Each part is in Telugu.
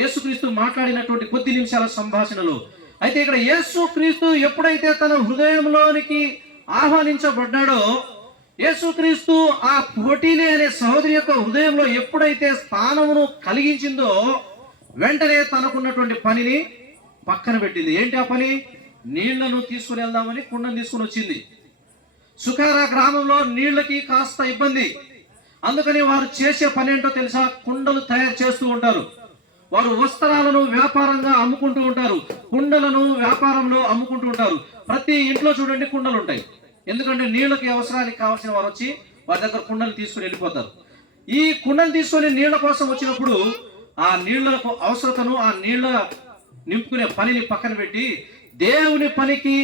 యేసుక్రీస్తు మాట్లాడినటువంటి కొద్ది నిమిషాల సంభాషణలు. అయితే ఇక్కడ యేసుక్రీస్తు ఎప్పుడైతే తన హృదయంలోనికి ఆహ్వానించబడ్డాడో, యేసుక్రీస్తు ఆ పోటీనే అనే సహోదరి యొక్క హృదయంలో ఎప్పుడైతే స్థానమును కలిగించిందో, వెంటనే తనకున్నటువంటి పనిని పక్కన పెట్టింది. ఏంటి ఆ పని? నీళ్లను తీసుకుని వెళ్దామని కుండను తీసుకుని వచ్చింది. సుఖారా గ్రామంలో నీళ్లకి కాస్త ఇబ్బంది. అందుకని వారు చేసే పని ఏంటో తెలుసా? కుండలు తయారు చేస్తూ ఉంటారు. వారు వస్త్రాలను వ్యాపారంగా అమ్ముకుంటూ ఉంటారు, కుండలను వ్యాపారంలో అమ్ముకుంటూ ఉంటారు. ప్రతి ఇంట్లో చూడండి కుండలు ఉంటాయి. ఎందుకంటే నీళ్ళకి అవసరానికి కావాల్సిన వారు వచ్చి వారి దగ్గర కుండలు తీసుకుని వెళ్ళిపోతారు. ఈ కుండలు తీసుకొని నీళ్ల కోసం వచ్చినప్పుడు ఆ నీళ్లకు అవసరతను, ఆ నీళ్ల నింపుకునే పనిని పక్కన పెట్టి దేవుని పనికి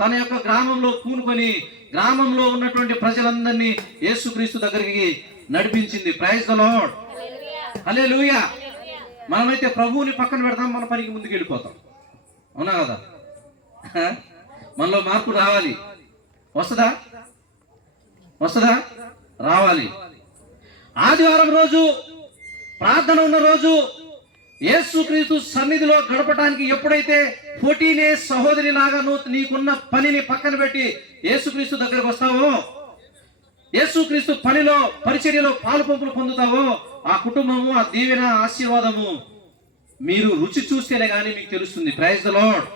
తన యొక్క గ్రామంలో పూనుకొని గ్రామంలో ఉన్నటువంటి ప్రజలందరినీ యేసుక్రీస్తు దగ్గరికి నడిపించింది. ప్రైజ్ ద లార్డ్, హల్లెలూయా. మనమైతే ప్రభువుని పక్కన పెడతాం, మన పనికి ముందుకు వెళ్ళిపోతాం. అవునా కదా? మనలో మార్పు రావాలి. వస్తుందా? రావాలి. ఆదివారం రోజు ప్రార్థన ఉన్న రోజు యేసుక్రీస్తు సన్నిధిలో గడపడానికి ఎప్పుడైతే పోటీనే సహోదరి లాగా నీకున్న పనిని పక్కన పెట్టి యేసుక్రీస్తు దగ్గరకు వస్తావో, యేసుక్రీస్తు పనిలో పరిచర్యలో పాలు పంపులు పొందుతావో, ఆ కుటుంబము, ఆ దీవెన, ఆశీర్వాదము మీరు రుచి చూస్తేనే కానీ మీకు తెలుస్తుంది. Praise the lord.